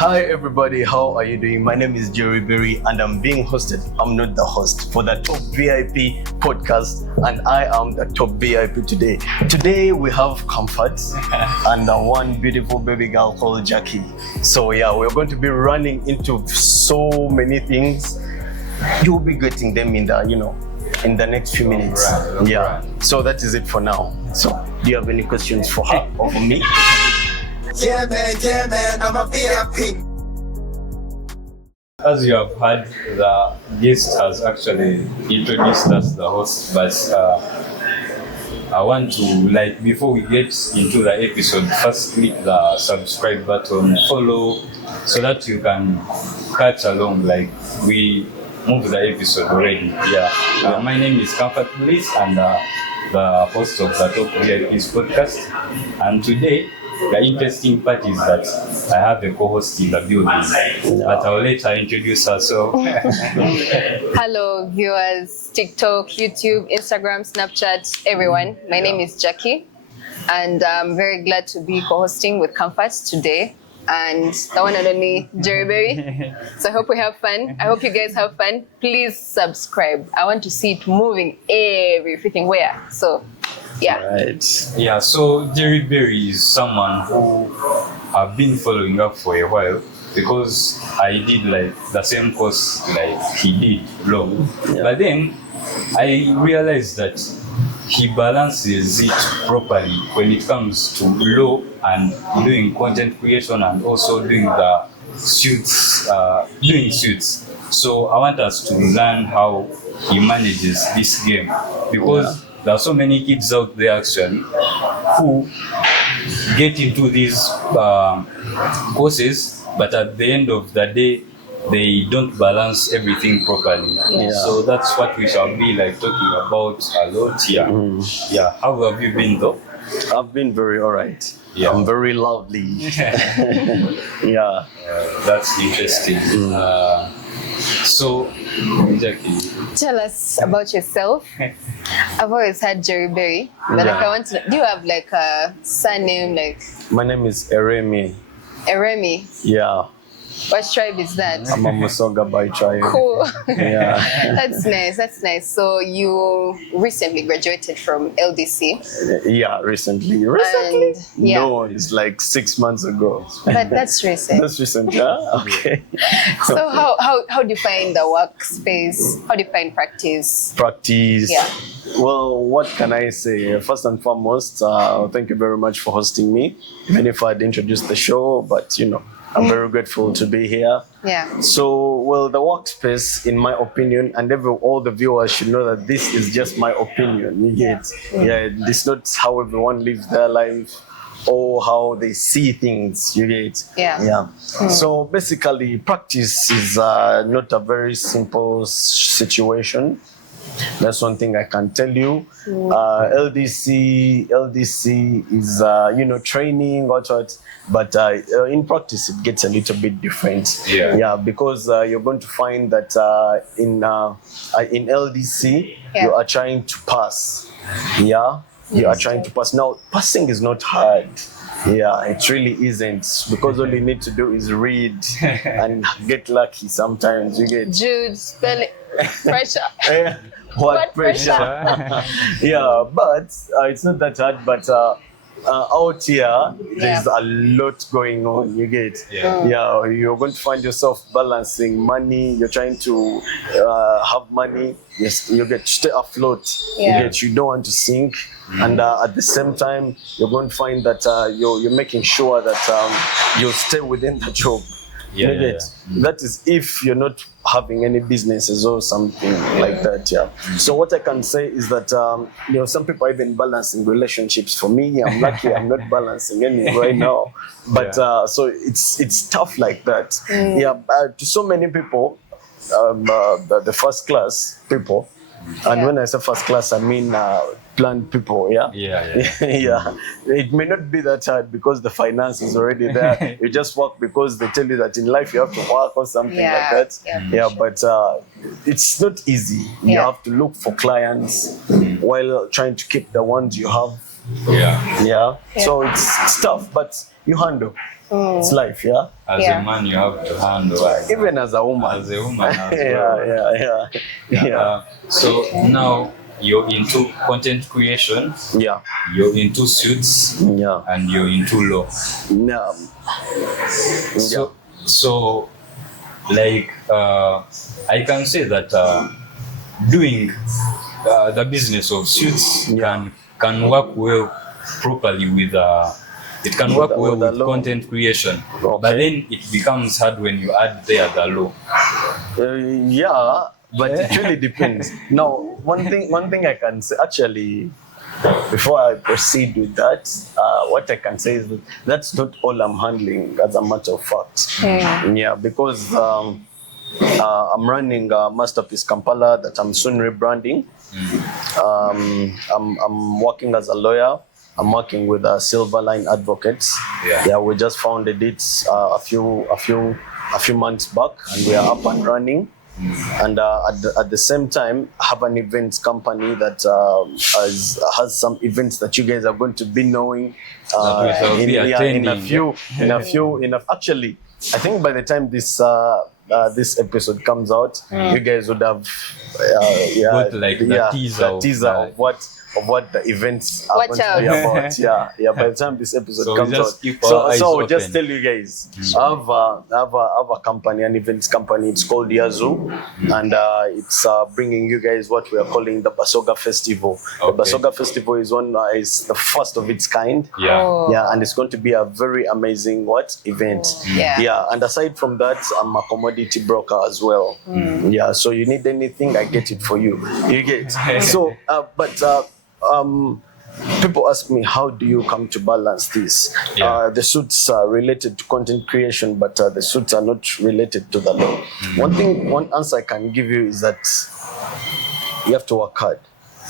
Hi everybody, how are you doing? My name is Jerry Berry and I'm being hosted. I'm not the host for the Top VIP podcast and I am the top VIP today. Today we have Comfort and one beautiful baby girl called Jackie. So yeah, we're going to be running into so many things. You'll be getting them in the next few minutes. Right. So that is it for now. So do you have any questions for her or for me? Yeah man, I'm a V.I.P. As you have heard, the guest has actually introduced us, the host, but I want to, before we get into the episode, first click the subscribe button, follow, so that you can catch along we move the episode already. My name is Comfort Bliss and the host of the Top VIP's podcast, and today the interesting part is that I have a co-host in the building, but I'll let her introduce herself. Hello viewers, TikTok, YouTube, Instagram, Snapchat, everyone. My name is Jackie and I'm very glad to be co-hosting with Comfort today and the one and only Jerry Berry. So I hope we have fun. I hope you guys have fun. Please subscribe. I want to see it moving everything where. So yeah. Right. Yeah, so Jerry Berry is someone who I've been following up for a while because I did the same course he did, law. Yeah. But then I realized that he balances it properly when it comes to law and doing content creation and also doing the suits, So I want us to learn how he manages this game because there are so many kids out there actually who get into these courses, but at the end of the day, they don't balance everything properly. Yeah. So that's what we shall be talking about a lot here. Yeah, how have you been though? I've been very alright. Yeah. I'm very lovely. Yeah. That's interesting. So, Jackie, Tell us about yourself. I've always had Jerry Berry, but I want to know, do you have a surname My name is Eremi. Eremi? Yeah. What tribe is that? I'm a Musoga by tribe. Cool. Yeah. That's nice. So you recently graduated from LDC. Yeah, recently. And, yeah. No, it's 6 months ago. But that's recent. That's recent, yeah? Okay. So how do you find the workspace? How do you find practice? Practice. Yeah. Well, what can I say? First and foremost, thank you very much for hosting me. Even if I'd introduced the show, but I'm very grateful to be here. Yeah. So, the workspace, in my opinion, and all the viewers should know that this is just my opinion. You get? Yeah. It's not how everyone lives their life or how they see things. You get? Yeah. So basically, practice is not a very simple situation. That's one thing I can tell you. LDC is training what, but in practice it gets a little bit different. Yeah, because you're going to find that in LDC you are trying to pass. Yeah, you are trying to pass. Now, passing is not hard. Yeah, it really isn't, because all you need to do is read and get lucky. Sometimes you get Jude, spell it. Pressure. What pressure? Yeah, but it's not that hard. But out here, there's a lot going on. You get? Yeah, you're going to find yourself balancing money. You're trying to have money. Yes, you get to stay afloat. Yeah. You don't want to sink. And at the same time, you're going to find that you're making sure that you stay within the job. That is if you're not having any businesses or something like that. Yeah. So what I can say is that some people are even balancing relationships. For me, I'm lucky I'm not balancing any right now. But so it's tough like that. To so many people, the first class people, and when I say first class, I mean planned people. Yeah. It may not be that hard because the finance is already there. You just work because they tell you that in life you have to work or something like that. But it's not easy. You have to look for clients while trying to keep the ones you have. So it's tough, but you handle. It's life, yeah. As Yeah. a man, you have to handle. Even as a woman. As a woman as Yeah, well. yeah. So now you're into content creation, Yeah. you're into suits, Yeah. and you're into law. Yeah. So like I can say that doing the business of suits can work well properly with it can work well with the with law. content creation, Okay. but then it becomes hard when you add there the law. Yeah, but it really depends. Now, one thing I can say actually, before I proceed with that, what I can say is that that's not all I'm handling, as a matter of fact. Yeah, because I'm running Masterpiece Kampala that I'm soon rebranding. I'm working as a lawyer. I'm working with Silverline Advocates. Yeah. We just founded it a few months back, and we are up and running. And at the same time, I have an events company that has some events that you guys are going to be knowing. Actually, I think by the time this episode comes out, you guys would have Got like the teaser of what the events are Watch going to be out. about. Yeah. By the time this episode So comes just out, keep our eyes so I'll open. just tell you guys, I have a company, an events company. It's called Yazoo, and it's bringing you guys what we are calling the Basoga Festival. Okay. The Basoga Festival is the first of its kind. Yeah. Oh. Yeah, and it's going to be a very amazing event. Yeah. And aside from that, I'm a commodity broker as well. Yeah, so you need anything, I get it for you. You get. So, people ask me, how do you come to balance this? Yeah. The suits are related to content creation, but the suits are not related to the law. One answer I can give you is that you have to work hard.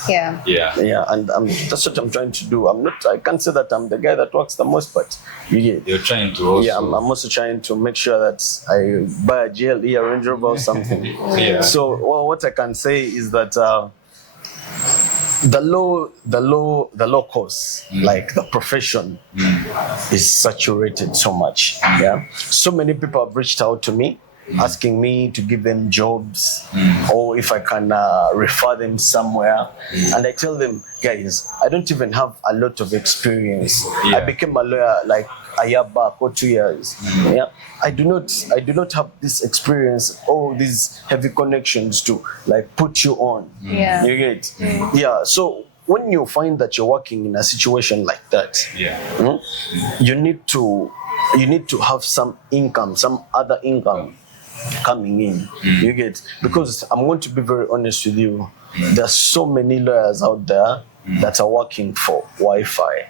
Yeah. Yeah, and that's what I'm trying to do. I can't say that I'm the guy that works the most, but you get. You're trying to also. Yeah, I'm also trying to make sure that I buy a GLE, a Range Rover or something. Yeah. So what I can say is that the law course, like the profession, is saturated so much. Yeah, so many people have reached out to me, asking me to give them jobs, or if I can refer them somewhere, and I tell them, guys, I don't even have a lot of experience. Yeah. I became a lawyer like a year back or 2 years. Yeah, I do not have this experience, all these heavy connections to like put you on. Yeah. You get. Yeah. So when you find that you're working in a situation like that, you need to have some income, some other income coming in. You get, because I'm going to be very honest with you. There's so many lawyers out there that are working for Wi-Fi.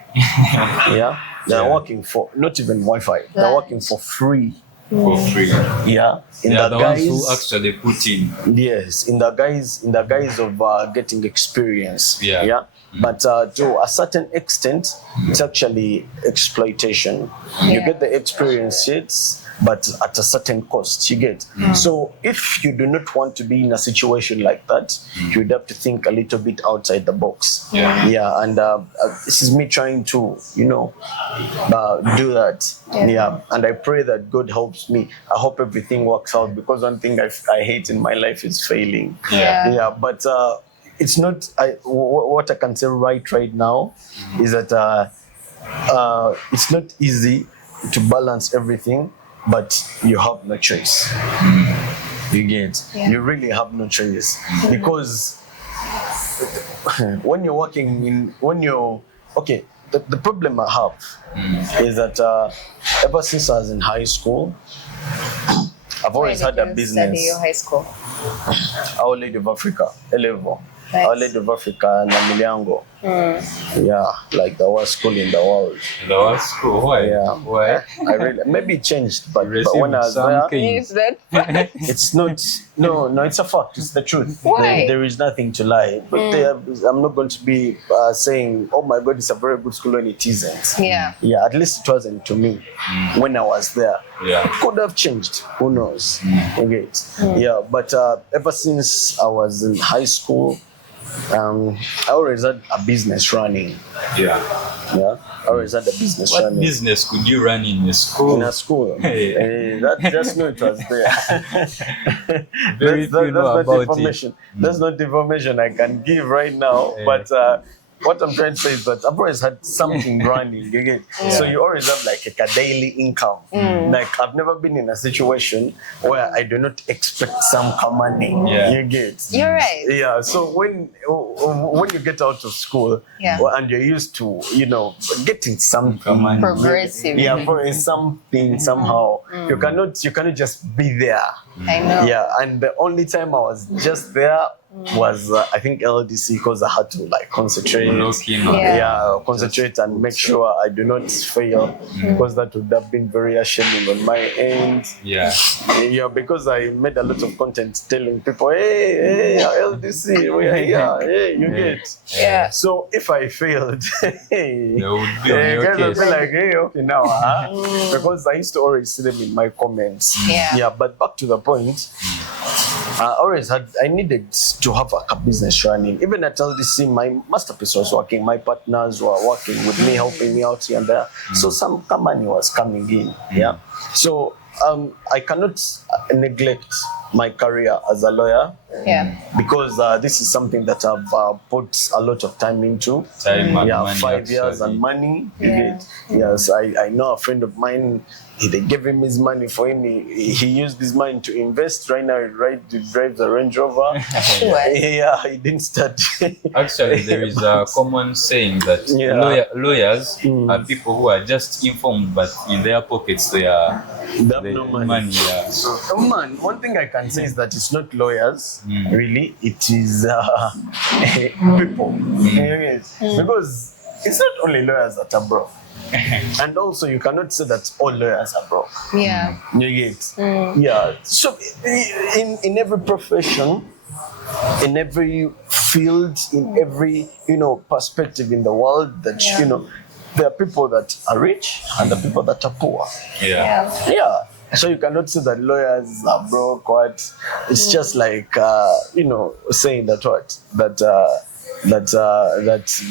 They are working for not even Wi-Fi. They're working for free. For free. Yeah, They are the ones who actually put in. Yes, in the guise of getting experience. Yeah. But to a certain extent, it's actually exploitation. You get the experience sheets, but at a certain cost. You get. So if you do not want to be in a situation like that, you would have to think a little bit outside the box. Yeah. And this is me trying to, do that. Yeah. And I pray that God helps me. I hope everything works out, because one thing I hate in my life is failing. Yeah. But it's not. What I can say right now is that it's not easy to balance everything, but you have no choice. You get. You really have no choice, because when you're working the problem I have is that ever since I was in high school, I've always had a business. Study your high school. Our Lady of Africa, A-level. Nice. Our Lady of Africa, Namilyango. Yeah, like the worst school in the world. The worst school? Why? Yeah. Why? I really, maybe it changed, but Received when I was some there, cane. Is that? it's not. No, it's a fact. It's the truth. Why? There is nothing to lie. But I'm not going to be saying, "Oh my God, it's a very good school," when it isn't. Yeah. Yeah, at least it wasn't to me when I was there. Yeah. It could have changed. Who knows? Okay. Yeah, but ever since I was in high school, I always had a business running. Yeah. Yeah, I always had a business What running. business could you run in a school? In a school. Hey. Just know it was there. Very few know not about information. That's not information I can give right now. But what I'm trying to say is that I've always had something running. You get? So you always have like a daily income. Like I've never been in a situation where I do not expect some money. Yeah. You get? You're right. Yeah. So when you get out of school and you're used to getting something Progressive. yeah, for something somehow you cannot just be there. I know. Yeah, and the only time I was just there was I think LDC because I had to like concentrate. Concentrate and make sure I do not fail because that would have been very ashamed on my end. Yeah. Yeah, because I made a lot of content telling people, hey, LDC, we are here. Hey, you get. Yeah. So if I failed, hey, They would be on your guys would case. be like, hey, okay, now, because I used to always see them in my comments. Yeah. But back to the point, I needed to have a business running. Even at LDC, my masterpiece was working. My partners were working with me, helping me out here and there. So some money was coming in. Yeah. So I cannot neglect my career as a lawyer. Yeah. Because this is something that I've put a lot of time into. Time and money, 5 years actually. and money. You Yeah. get? Yes, I know a friend of mine. They gave him his money for him. He used his money to invest. Right now, he drives a Range Rover. Yeah, he didn't start. Actually, there is a common saying that lawyers are people who are just informed, but in their pockets they have no money. Yeah. So, man, one thing I can say is that it's not lawyers, really. It is people. Yes. Because it's not only lawyers that are broke. And also, you cannot say that all lawyers are broke. Yeah. You get? Yeah. So, in every profession, in every field, in every perspective in the world, that there are people that are rich and the people that are poor. Yeah. Yeah. So you cannot say that lawyers are broke. What? It's just like saying that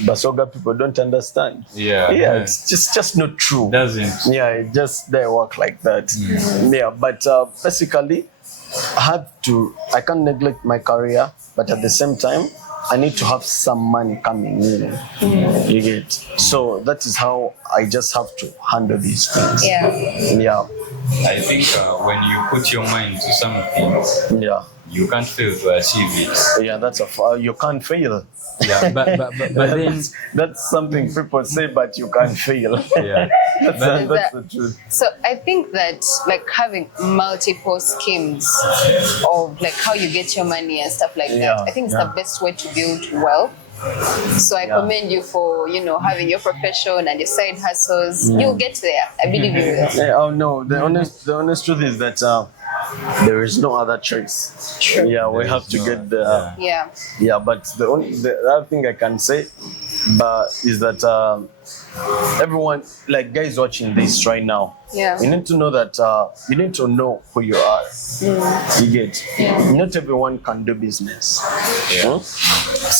Basoga people don't understand. Yeah. It's just not true. Doesn't. Yeah, it just they work like that. Yeah, but basically, I can't neglect my career, but at the same time, I need to have some money coming in. You get? So that is how I just have to handle these things. Yeah. I think when you put your mind to something, you can't fail to achieve it. Yeah, you can't fail. Yeah, but then that's something people say, but you can't fail. Yeah, that's the truth. So I think that like having multiple schemes of like how you get your money and stuff like that, I think it's the best way to build wealth. So I commend you for having your profession and your side hustles. You'll get there. I believe you will. Yeah, oh no, the honest truth is that there is no other choice. True. Yeah, we have to get the Yeah. but the other thing I can say is that everyone, like guys watching this right now, you need to know that you need to know who you are. You get? Not everyone can do business.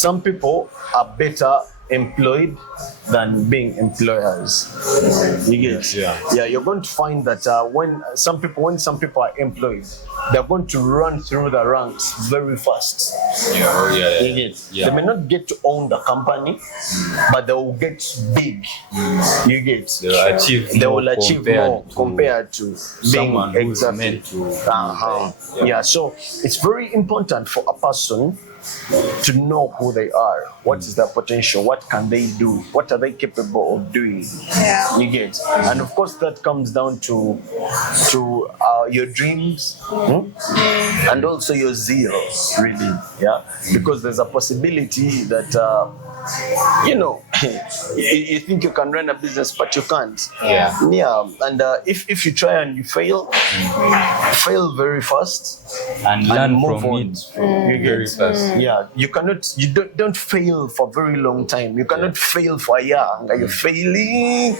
Some people are better employed than being employers. You get? Yeah, you're going to find that when some people are employed, they're going to run through the ranks very fast. You get? They may not get to own the company, but they will get big. You get? They will achieve more compared to being someone who's meant to. Yeah, so it's very important for a person to know who they are, what is their potential, what can they do, what are they capable of doing. You get? And of course that comes down to your dreams and also your zeal, really. Because there's a possibility that you think you can run a business but you can't. And if you try and you fail very fast and learn move from on. it Very fast. You don't fail for a very long time. You cannot fail for a year. You're failing.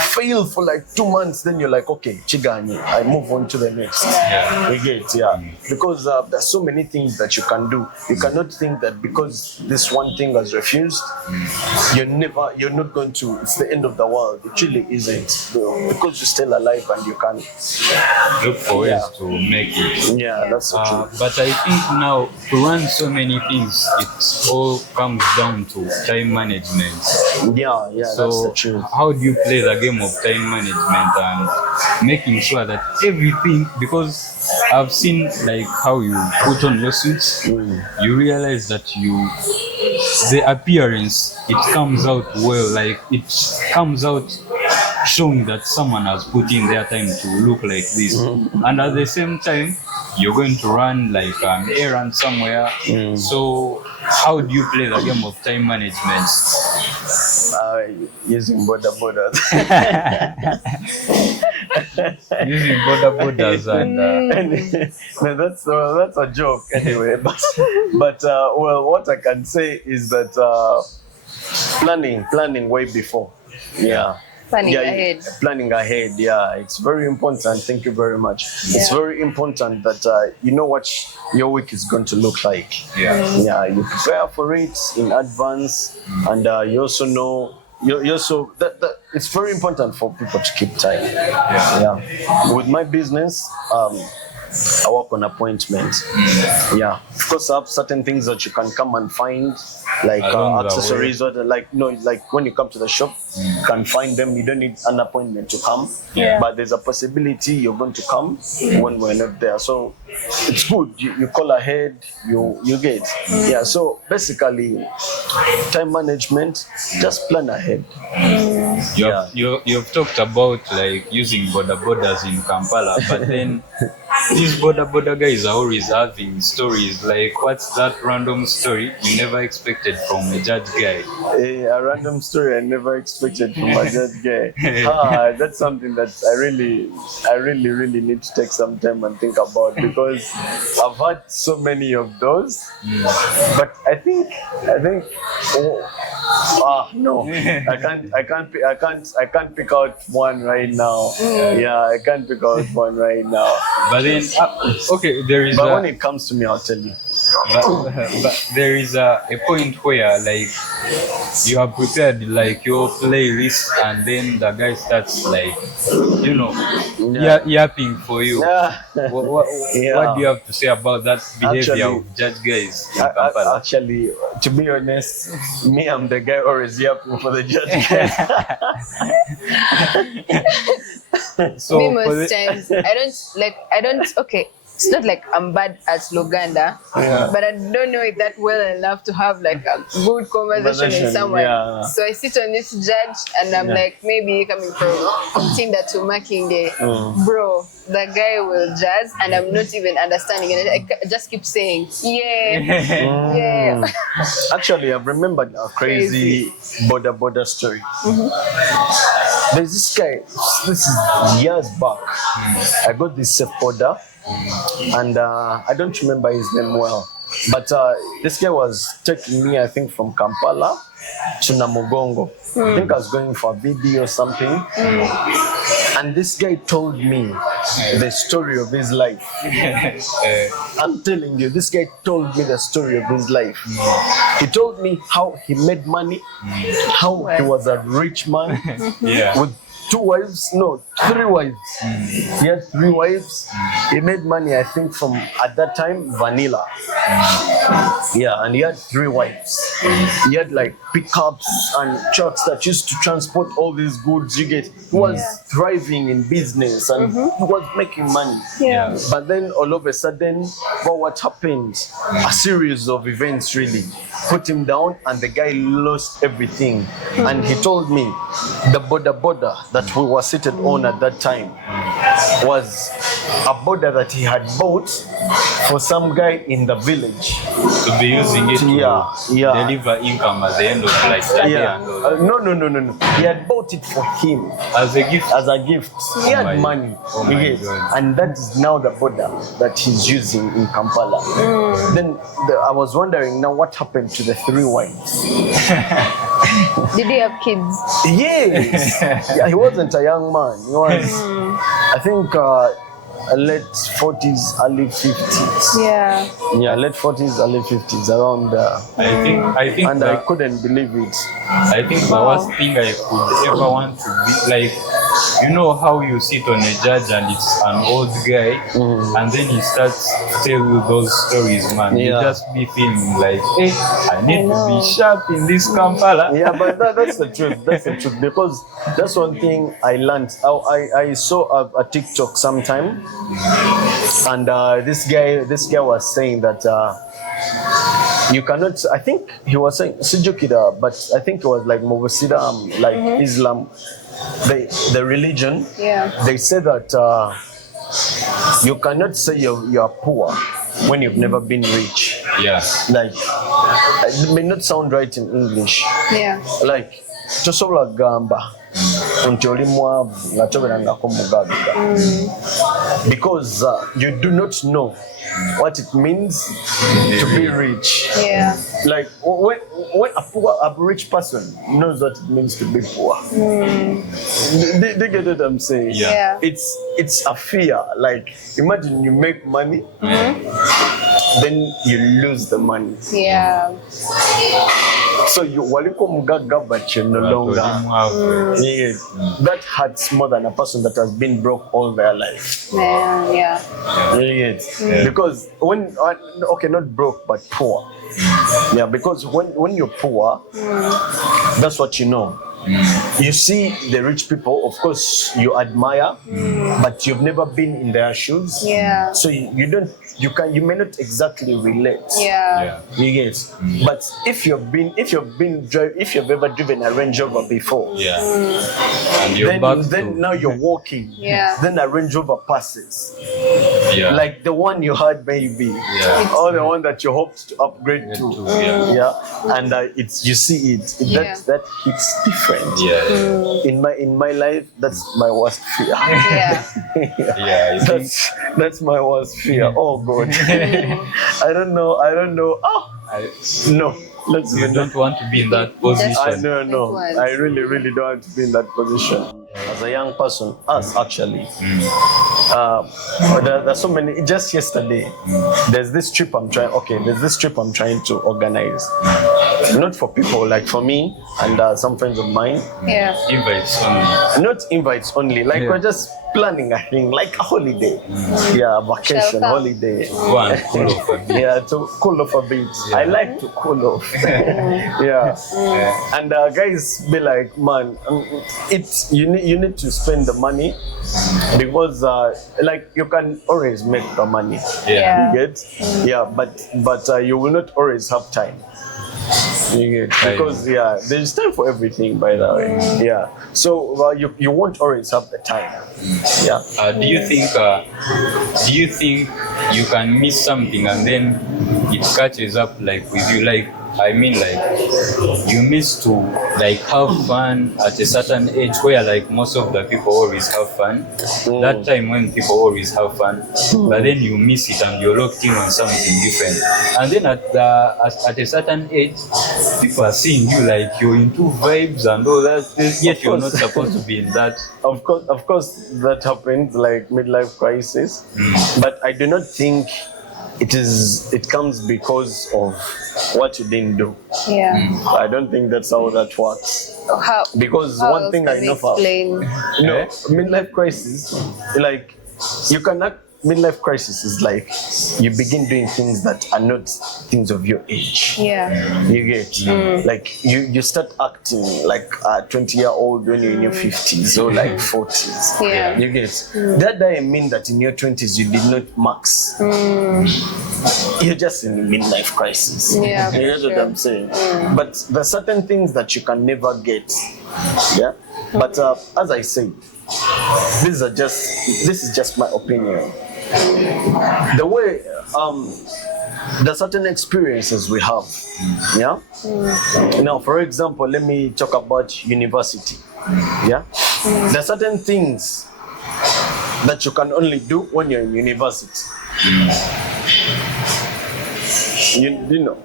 Fail for like 2 months, then you're like, okay, chigani, I move on to the next. You get? Because there's so many things that you can do. You cannot think that because this one thing was refused, you're you're not going to, it's the end of the world. It really isn't. Because you're still alive and you can look for ways to make it. Yeah, that's so true. But I think now to run so many things, it all comes down to time management. Yeah, So that's the truth. how do you play the game of time management and making sure that everything, because I've seen like how you put on your suits, you realize that the appearance, it comes out well, like it comes out showing that someone has put in their time to look like this. And at the same time, you're going to run like an errand somewhere. So how do you play the game of time management? Using border. Using borders and No, that's a joke anyway. But well, what I can say is that planning way before. Yeah. Planning ahead. Planning ahead, yeah. It's very important. Thank you very much. It's very important that you know what your week is going to look like. Yeah, you prepare for it in advance, and you also know. You also that it's very important for people to keep time. Yeah. With my business, I work on appointments. Yeah, of course, I have certain things that you can come and find, like accessories, or like when you come to the shop, you can find them. You don't need an appointment to come, but there's a possibility you're going to come when we're not there. So it's good. You call ahead, you get. Yeah. So basically, time management, just plan ahead. You've talked about like using borders in Kampala, but then these border guys are always having stories. Like, what's that random story you never expected from a judge guy? A random story I never expected from a judge guy. That's something that I really need to take some time and think about, because I've had so many of those. But I think no, I can't pick out one right now. Yeah, I can't pick out one right now. But then, okay, there is. But when it comes to me, I'll tell you. But there is a point where like you have prepared like your playlist, and then the guy starts like, yapping for you. What do you have to say about that behavior of judge guys in Kampala? Actually, to be honest, me, I'm the guy always yapping for the judge guys. So me most times, I don't, okay, it's not like I'm bad at Luganda, but I don't know it that well enough to have like a good conversation with someone. Yeah. So I sit on this judge and I'm like, maybe coming from Tinder to Makinde, bro, the guy will jazz and I'm not even understanding it. I just keep saying, yeah. Actually, I've remembered a crazy border story. There's this guy, this is years back. I got this safe border. And I don't remember his name well, but this guy was taking me, I think, from Kampala to Namugongo. I think I was going for a V.I.P or something. And this guy told me the story of his life. I'm telling you, this guy told me the story of his life. He told me how he made money, how he was a rich man with 3 wives. He had 3 wives. He made money, I think, from at that time, vanilla. Yeah, and he had 3 wives. He had like pickups and trucks that used to transport all these goods. You get, he was thriving in business and he was making money. Yeah. But then all of a sudden, what happened? A series of events really put him down, and the guy lost everything. And he told me the border that we were seated on at that time was a border that he had bought for some guy in the village to be using it to deliver income at the end of like the day and all that. No. He had bought it for him as a gift. He had money. And that is now the border that he's using in Kampala. Then I was wondering now what happened to the 3 wives. Did he have kids? Yes. Yeah, he wasn't a young man. He was, I think, late 40s, early 50s. Yeah. Yeah, late 40s, early 50s, around there. I think And I couldn't believe it. I think the worst thing I could ever want to be like, you know how you sit on a judge and it's an old guy, and then he starts to tell you those stories, man. You Yeah. just be feeling like, hey, I need to be sharp in this Kampala. Yeah, but that's the truth. That's the truth, because that's one thing I learned. I saw a TikTok sometime, and this guy was saying that you cannot. I think he was saying Sijukida, but I think it was like Mubasida, like Islam, the religion. Yeah. They say that you cannot say you're poor when you've never been rich. Yeah. Like, it may not sound right in English. Yeah. Like, tosobola gamba nti oli mwavu nga toberangako mugagga, because you do not know what it means to be rich. Yeah. Like, when a rich person knows what it means to be poor. They get what I'm saying? Yeah. It's a fear. Like, imagine you make money, then you lose the money. Yeah. So you waliko mugaga, but you're no longer. Yes. That hurts more than a person that has been broke all their life. Man, yeah. Yes. Because when okay, not broke but poor. Yeah, because when you're poor, that's what you know. You see the rich people, of course, you admire, but you've never been in their shoes. Yeah. So you may not exactly relate. Yeah. You get. But if you've ever driven a Range Rover before, And you're back then to, now you're walking. Yeah. Then a Range Rover passes, yeah. like the one you had maybe, or the one that you hoped to upgrade to. Yeah. And it's you see it. Yeah. That hits different. Yeah. In my life, that's my worst fear. Yeah. Yeah. I think That's my worst fear. Oh God. I don't know. Oh no. Let's you be don't want to be in that position. I no. Likewise. I really don't want to be in that position. As a young person, us actually, there's so many. Just yesterday, there's this trip I'm trying to organize. Not for people, like for me and some friends of mine. Yeah. Invites only. Not invites only. Like we're just planning a thing, like a holiday. Yeah, vacation, Shelter. holiday. Go and cool off a bit. Yeah, to cool off a bit. I like to cool off. Yeah. And guys be like, man, you need to spend the money, because like you can always make the money. Yeah. You get? Yeah, but you will not always have time. You get? Because there's time for everything, by the way. Yeah. So you won't always have the time. Yeah. Do you think you can miss something and then it catches up like with you? Like, I mean, like you miss to like have fun at a certain age where like most of the people always have fun. That time when people always have fun, but then you miss it and you're locked in on something different. And then at a certain age, people are seeing you like you're into vibes and all that, yet you're not supposed to be in that. Of course, that happens, like midlife crisis. But I do not think it comes because of what you didn't do. Yeah. I don't think that's how that works. How? Because how one else thing can I we know for explain? no midlife crisis, like you cannot. Midlife crisis is like you begin doing things that are not things of your age. Yeah. You get like you start acting like a 20-year-old when you're in your 50s or like 40s. Yeah. You get that doesn't mean that in your 20s you did not max. You're just in midlife crisis. Yeah, You get what sure. I'm saying? But there's certain things that you can never get. Yeah. But as I said, this is just my opinion. The way the certain experiences we have, yeah. Now, for example, let me talk about university. Yeah, there are certain things that you can only do when you're in university. You know,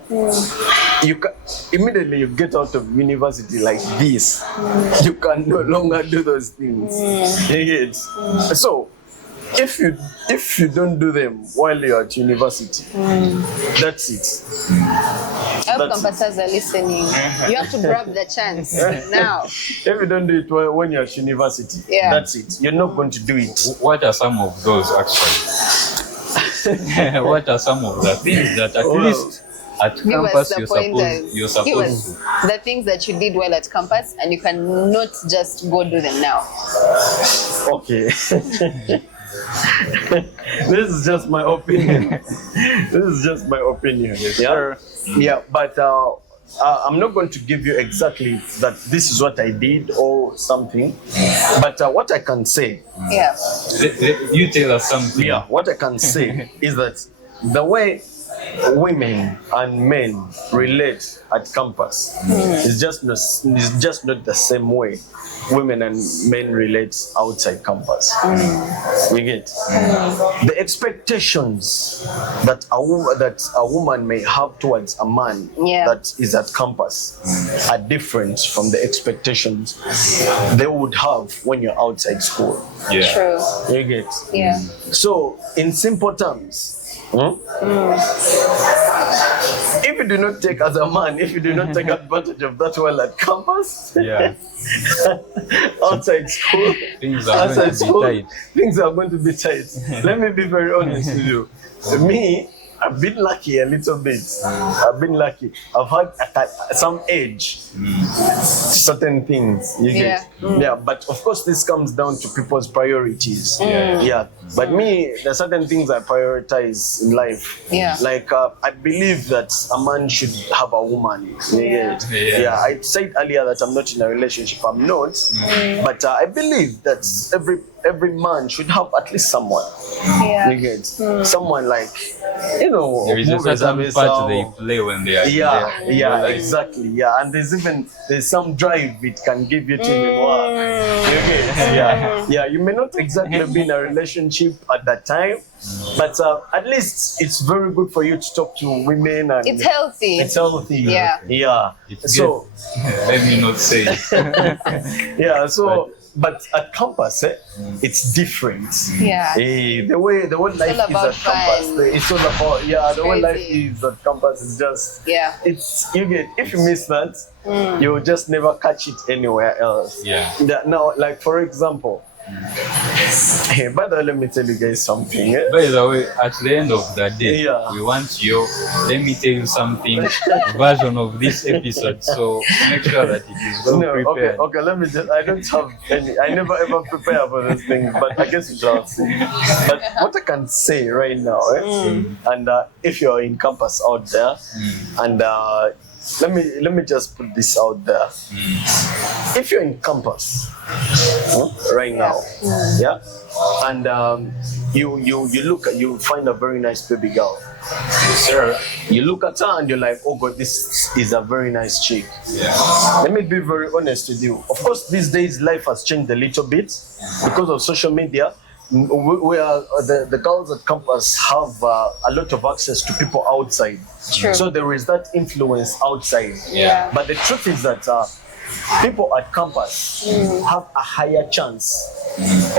you can immediately you get out of university like this. You can no longer do those things. You get? So if you don't do them while you're at university, that's it. I hope campusers are listening. You have to grab the chance now. If you don't do it when you're at university, Yeah. that's it. You're not going to do it. What are some of those actually? What are some of the things that at least at Give us campus the you're pointers. Give supposed us to? the things that you did well at campus and you cannot just go do them now. Okay. This is just my opinion. This is just my opinion. Yeah. Yeah, but I'm not going to give you exactly that this is what I did or something. But what I can say, Yeah. You tell us something. yeah, what I can say is that the way women and men relate at campus is just not the same way women and men relate outside campus. You get the expectations that a woman may have towards a man Yeah. that is at campus are different from the expectations they would have when you're outside school. Yeah. True. You get Yeah. so in simple terms. If you do not take as a man, if you do not take advantage of that while at campus, Yeah. outside school, Things are going to be tight. things are going to be tight. Let me be very honest with you. Me, I've been lucky a little bit. I've been lucky. I've had at some age certain things. You get? Yeah, but of course this comes down to people's priorities. Yeah. But me, there are certain things I prioritize in life. Yeah. Like I believe that a man should have a woman. You get? Yeah. I said earlier that I'm not in a relationship. I'm not. But I believe that every man should have at least someone. Yeah. You get? Someone like, you know, There is a movies certain are part so- they play when they are in yeah, their yeah, life. exactly. Yeah, and there's some drive it can give you to the work. You get? Yeah, you may not exactly be in a relationship at that time, but at least it's very good for you to talk to women and It's healthy. It's healthy. Yeah. Yeah. It's So Let me not say it. yeah, so but at campus, it's different. Yeah. The way life is about at campus, fun. it's all about the way life crazy. is at campus is just Yeah. it's you get if you miss that, you'll just never catch it anywhere else. Yeah. Now, like for example, hey, by the way, let me tell you guys something. By the way, at the end of the day, Yeah. we want your, let me tell you something, version of this episode. So make sure that it is well No, prepared. okay, let me just, I don't have any, I never ever prepare for this thing, but I guess we shall see. But what I can say right now, and if you're in campus out there, and let me just put this out there. If you're in campus right now, and you find a very nice baby girl. Sir. You look at her and you're like, oh God, this is a very nice chick. Yeah. Let me be very honest with you. Of course, these days life has changed a little bit because of social media. Where the girls at campus have a lot of access to people outside. True. So there is that influence outside. Yeah. But the truth is that people at campus have a higher chance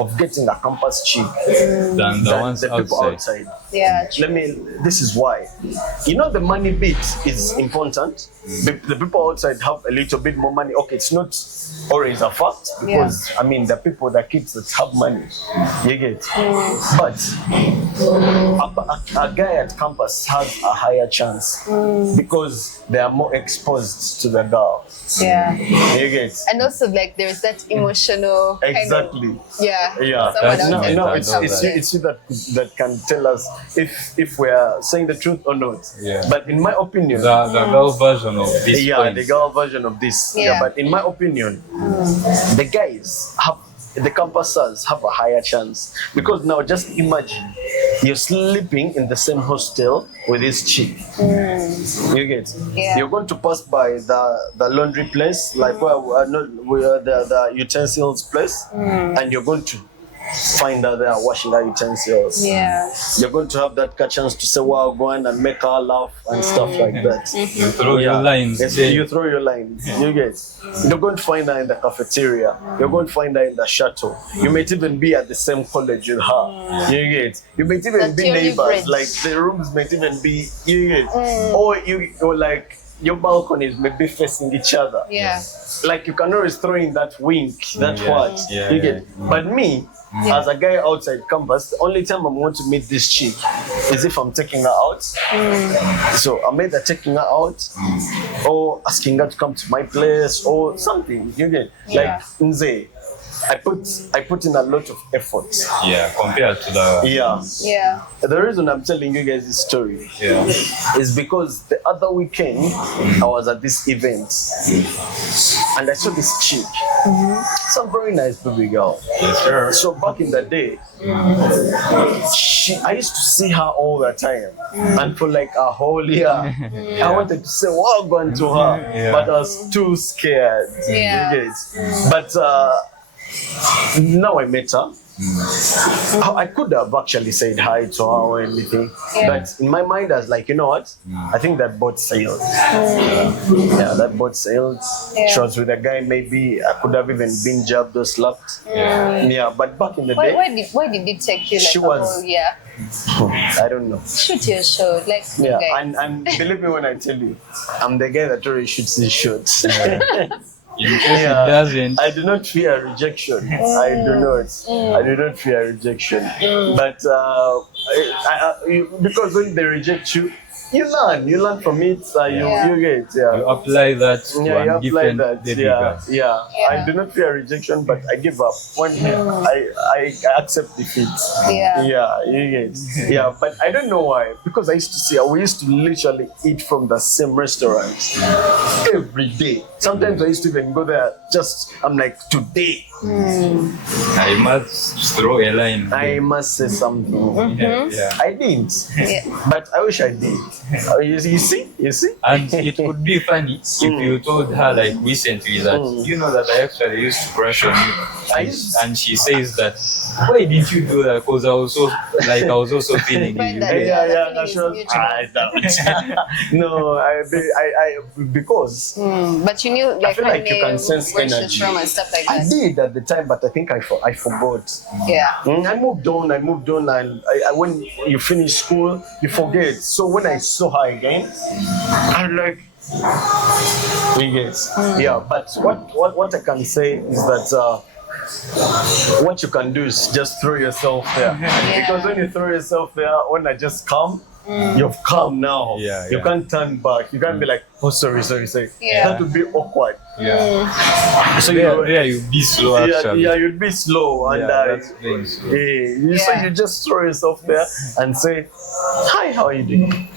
of getting a campus chick Than the ones the people outside. Yeah. True. This is why. You know, the money bit is important. The people outside have a little bit more money. Okay, it's not always a fact because I mean the kids that have money, you get. But a guy at campus has a higher chance because they are more exposed to the girl. Yeah. You get. And also, like, there's that emotional kind of- Exactly. yeah. Yeah. Someone That's outside No, not- it's you that can tell us if we are saying the truth or not. Yeah. But in my opinion, The girl version of this point. the girl version of this. Yeah. But in my opinion, the guys the campusers have a higher chance because now just imagine you're sleeping in the same hostel with this chick. You get? Yeah. You're going to pass by the laundry place, like where the utensils place, and you're going to find her there washing her utensils. Yeah. You're going to have that chance to say wow, go on and make her laugh and stuff like that. You throw your lines. Yes, you throw your lines. You get. You're going to find her in the cafeteria. You're going to find her in the shuttle. You might even be at the same college with her. You get. You might even That's be your neighbors. leverage. Like the rooms might even be. You get. Or like your balconies may be facing each other. Yeah. Like you can always throw in that wink, that Yeah, what yeah, you get. yeah. But me, as a guy outside campus, the only time I'm going to meet this chick is if I'm taking her out. So I'm either taking her out or asking her to come to my place or something. You get. Yeah. Like Nze, I put in a lot of effort. Yeah, compared to the. Yeah. Yeah. The reason I'm telling you guys this story Yeah. is because the other weekend I was at this event and I saw this chick. Some very nice baby girl. Yes, sir. So back in the day, I used to see her all the time. And for like a whole year, I wanted to say wow gone to her, Yeah. but I was too scared. Yeah. You get? But now I met her. I could have actually said hi to her or anything, Yeah. but in my mind I was like, you know what? I think that boat sailed. Yeah, that boat sailed. Yeah. She was with a guy. Maybe I could have even been jabbed or slapped. Yeah, but back in the day, Why did it take you like She a was- whole year? I don't know. Shoot your shot, like Yeah, okay. and believe me when I tell you, I'm the guy that already shoots his shots. In case it doesn't. I do not fear rejection. I do not. I do not fear rejection. But because when they reject you, you learn from it. You get. You apply that to Yeah, you a apply different that. baby Yeah, girl. yeah. I do not fear rejection, but I give up. When I accept defeat. Yeah. Yeah, you get. Yeah, but I don't know why. Because I used to see, we used to literally eat from the same restaurant every day. Sometimes I used to even go there. I'm like, today I must throw a line. I must say something. Yeah. I didn't, Yeah. but I wish I did. You see. And it would be funny if you told her like recently that you know that I actually used to crush on you, and she says that why did you do that? Because I was also feeling Find you. that- Yeah, that that's feeling is mutual. No, I because But you knew like feel her like you name, can sense where she's energy. from and stuff like I that. did at the time, but I think I forgot. Yeah. I moved on, and when you finish school, you forget. So when I saw her again, I'm like, you get. Yeah, but what I can say is that what you can do is just throw yourself there. Because when you throw yourself there, when I just come, you've come now. Yeah, You yeah. can't turn back. You can't be like, oh, sorry. Yeah. That would be awkward. Yeah. So There you be slow actually. yeah, you'd be slow and that's playing slow. so you just throw yourself there and say, hi, how are you doing?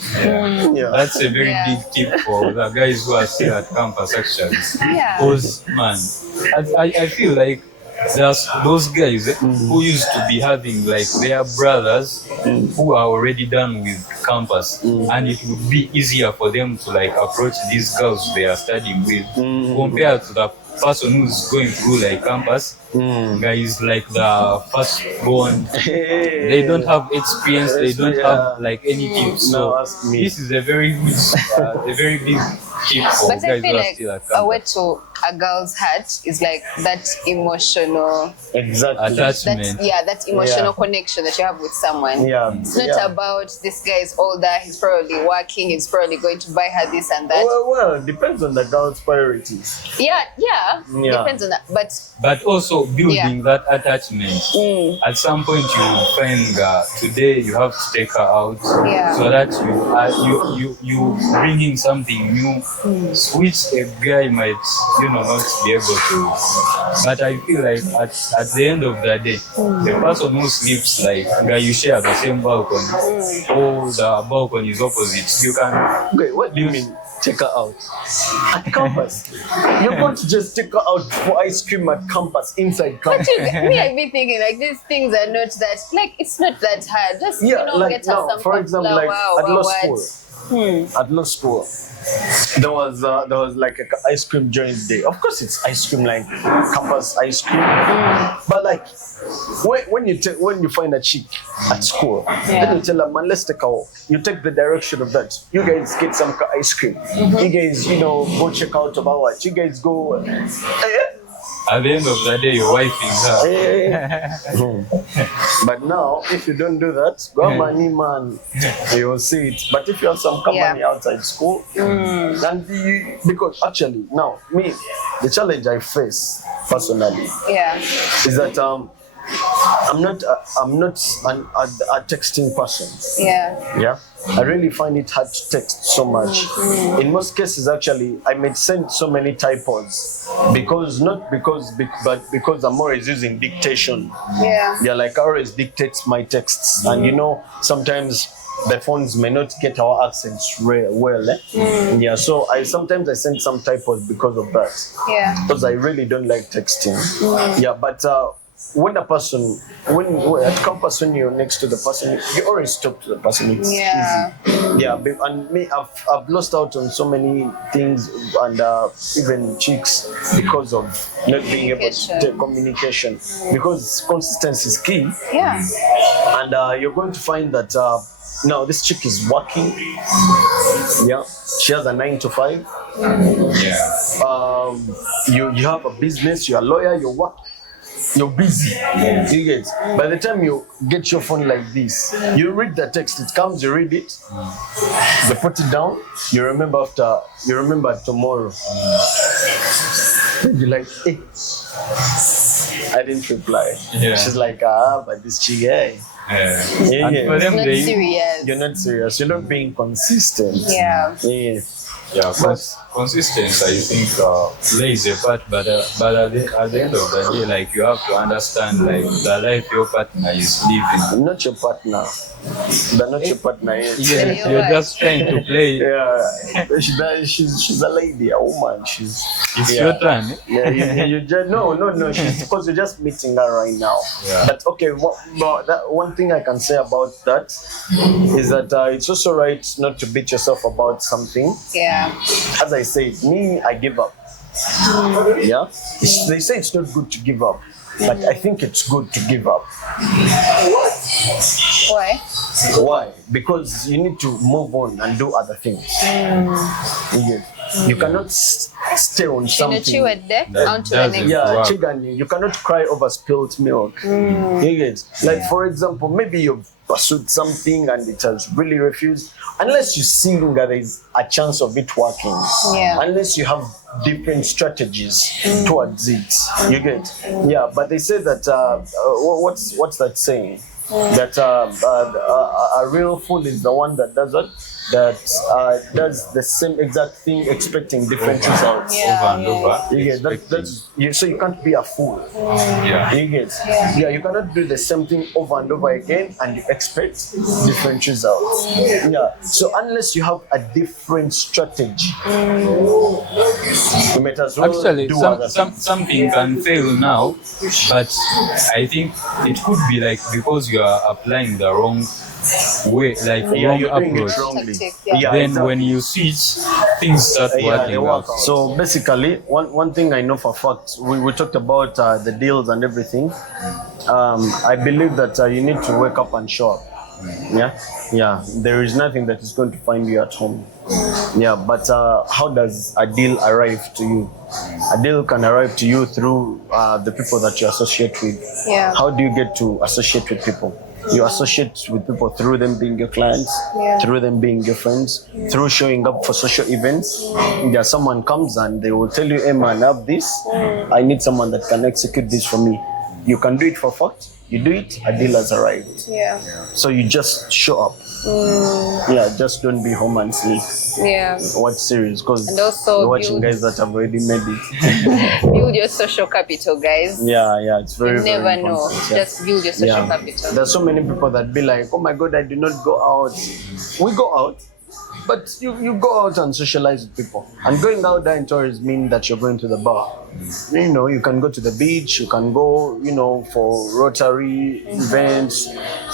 Yeah. That's a very Yeah. big tip for the guys who are still at campus actually. Yeah. Because man, I feel like there's those guys who used to be having like their brothers who are already done with campus, and it would be easier for them to like approach these girls they are studying with compared to the person who's going through like campus. Guys like the first born, they don't have experience, they don't have like any tips. No, So ask me. this is a very big tip for But I guys feel who are like still at a way campus. to a girl's heart is like that emotional, Exactly. Attachment. that emotional Yeah. connection that you have with someone. Yeah. It's not about this guy is older, he's probably working, he's probably going to buy her this and that. Well, it depends on the girl's priorities. Yeah, Yeah. depends on that. But also building that attachment. At some point, you find today you have to take her out, Yeah. so that you bring in something new, which a guy might not be able to. But I feel like at the end of the day, the person who sleeps like you share the same balcony, or the balcony is opposite. You can. Okay, what do you mean? Take her out at campus? You're going to just take her out for ice cream at campus inside campus? Me, I've been thinking like these things are not that, like it's not that hard. Just Yeah, like get her now, some for example, like flour at or law what. school, at law school. There was like a ice cream joint day. Of course, it's ice cream, like campus ice cream. But like when you find a chick at school, then you tell her, man, let's take a walk. You take the direction of that. You guys get some ice cream. You guys, go check out about what. You guys go. At the end of the day, your wife is But now, if you don't do that, go money man, you will see it. But if you have some company outside school, then because actually now the challenge I face personally is that I'm not a texting person. Yeah. I really find it hard to text so much. In most cases, actually, I may send so many typos but because I'm always using dictation. Yeah, like I always dictate my texts, and sometimes the phones may not get our accents well. Yeah, so sometimes I send some typos because of that. Yeah, because I really don't like texting. Yeah, but when a person, when at campus, when you're next to the person, you always talk to the person. It's easy. Yeah, and me, I've lost out on so many things, and even chicks, because of not being able to take communication. Because consistency is key. Yeah. And you're going to find that now this chick is working. Yeah, she has a 9 to 5. Yeah. You have a business. You're a lawyer. You work. You're busy. You get. By the time you get your phone like this, you read the text. It comes. You read it. You put it down. You remember tomorrow. Then you're like, hey, I didn't reply. Yeah. She's like, but this chick, hey. Yeah. And for them, you're not serious. You're not being consistent. Yeah. Yeah, consistency, I think, plays a part, but at the end of the day, like, you have to understand, like, the life your partner is living. Not your partner. They're not your partner yet. Yeah, you're just trying to play. Yeah, she's a lady, a woman. It's your turn. Yeah, you just no. Because you're just meeting her right now. Yeah. But okay, one thing I can say about that is that it's also right not to beat yourself about something. Yeah. As I say, I give up. Yeah. They say it's not good to give up, but I think it's good to give up. Why? Why? Because you need to move on and do other things. You cannot stay on something. You cannot cry over spilled milk. Like, for example, maybe you've pursued something and it has really refused. Unless you see that there is a chance of it working. Unless you have different strategies towards it. You get? Yeah, but they say that, what's that saying? That a real fool is the one that does what? That does the same exact thing expecting different results. Over and over. So you can't be a fool. You get? Yeah, you cannot do the same thing over and over again and you expect different results. Yeah. So unless you have a different strategy, you might as well actually do something can fail now, but I think it could be like because you are applying the wrong way, like wrong approach. Then when you switch, things start working out. So basically, one thing I know for a fact, we talked about the deals and everything. I believe that you need to wake up and show up. Yeah. There is nothing that is going to find you at home. Yeah, but how does a deal arrive to you? A deal can arrive to you through the people that you associate with. How do you get to associate with people? You associate with people through them being your clients, through them being your friends, through showing up for social events. Someone comes and they will tell you, hey man, I have this. I need someone that can execute this for me. You can do it for fact. You do it, a deal has arrived. So you just show up. Just don't be home and sleep. Watch series, because you're watching guys that have already made it. Build your social capital, guys. It's very, you never very know. Just build your social capital. There's so many people that be like, oh my God, I do not go out. We go out. But you go out and socialize with people. And going out there in tourism means that you're going to the bar. You know, you can go to the beach, you can go, you know, for Rotary events,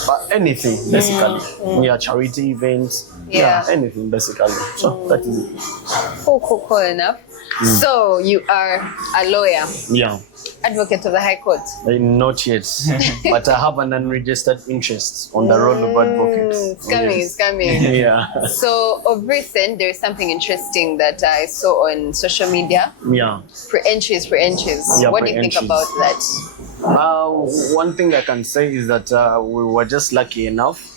but anything basically. Yeah, charity events. Yeah. Anything basically. So that is it. Cool enough. So you are a lawyer, Yeah. advocate of the High Court. Not yet, but I have an unregistered interest on the role of advocate. It's coming. Yeah. So of recent, there is something interesting that I saw on social media. Yeah. Pre-entries. Yeah, What do you think pre-entries. about that? One thing I can say is that we were just lucky enough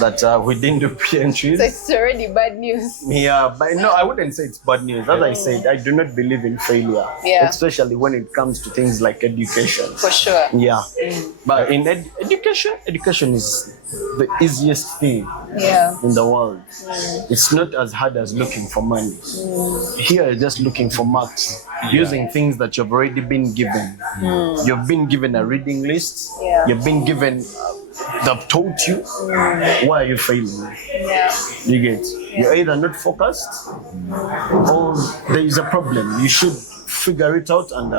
that we didn't do pre-entries. So it's already bad news. Yeah, but no, I wouldn't say it's bad news. As I said, I do not believe in failure, Yeah. especially when it comes to things like education. For sure. Yeah, but in education is the easiest thing Yeah. in the world. It's not as hard as looking for money. Here, you're just looking for marks, using things that you've already been given. You've been given a reading list. Yeah. You've been given. They've taught you. Why are you failing? Yeah. You get. You're either not focused, or there is a problem. You should figure it out and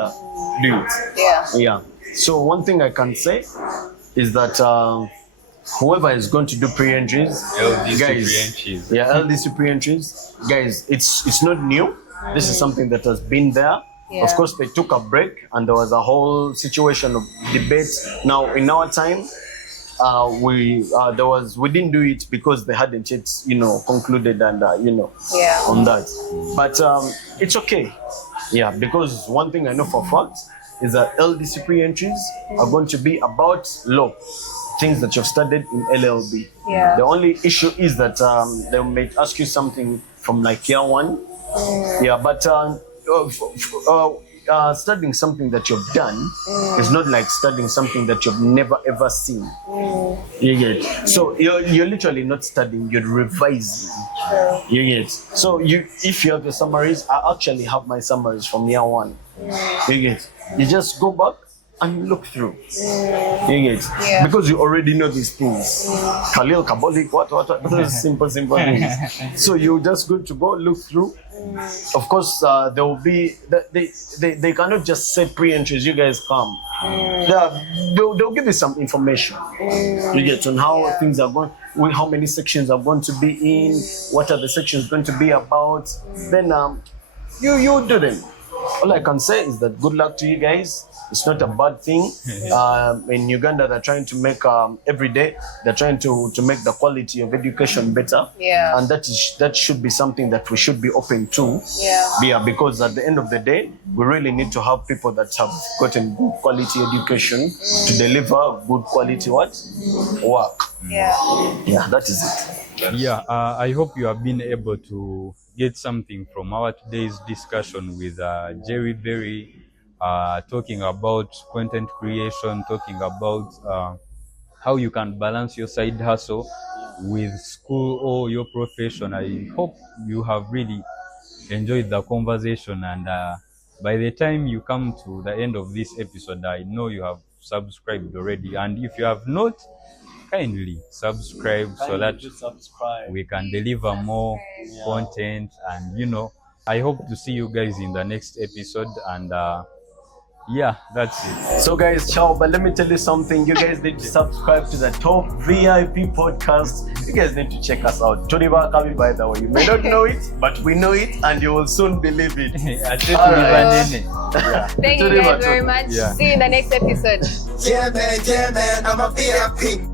do it. Yeah. Yeah. So one thing I can say is that whoever is going to do pre-entries, LDC LDC pre-entries, guys, it's not new. This is something that has been there. Yeah. Of course, they took a break, and there was a whole situation of debate. Now, in our time, we didn't do it because they hadn't yet, concluded and Yeah. on that. But it's okay. Yeah, because one thing I know for a fact is that LDC pre-entries are going to be about law, things that you've studied in LLB. Yeah. The only issue is that they may ask you something from like year one. Yeah, but studying something that you've done is not like studying something that you've never ever seen. You get? So you're literally not studying, you're revising. You get? So if you have your summaries, I actually have my summaries from year one. You get? You just go back and look through. You get? Yeah. Because you already know these things. Khalil, Kabbalik, what, those simple things. So you're just going to go look through. Of course, there will be they cannot just say pre-entries. You guys come. They'll give you some information. You get on how things are going, how many sections are going to be in, what are the sections going to be about. Then you do them. All I can say is that good luck to you guys. It's not a bad thing. In Uganda, they're trying to make every day. They're trying to make the quality of education better. Yeah. And that should be something that we should be open to. Yeah. Because at the end of the day, we really need to have people that have gotten good quality education to deliver good quality work. Yeah. Yeah, that is it. Yeah, I hope you have been able to get something from our today's discussion with Jerry Berry, talking about content creation, talking about how you can balance your side hustle with school or your profession. I hope you have really enjoyed the conversation, and by the time you come to the end of this episode, I know you have subscribed already, and if you have not, kindly subscribe so that we can deliver more content. And I hope to see you guys in the next episode, and yeah, that's it. So guys, ciao, but let me tell you something. You guys need to subscribe to the Top VIP podcast. You guys need to check us out. Jodiba Kabi, by the way. You may not know it, but we know it, and you will soon believe it. Thank you guys very much. Yeah. See you in the next episode. Yeah, man, I'm a VIP.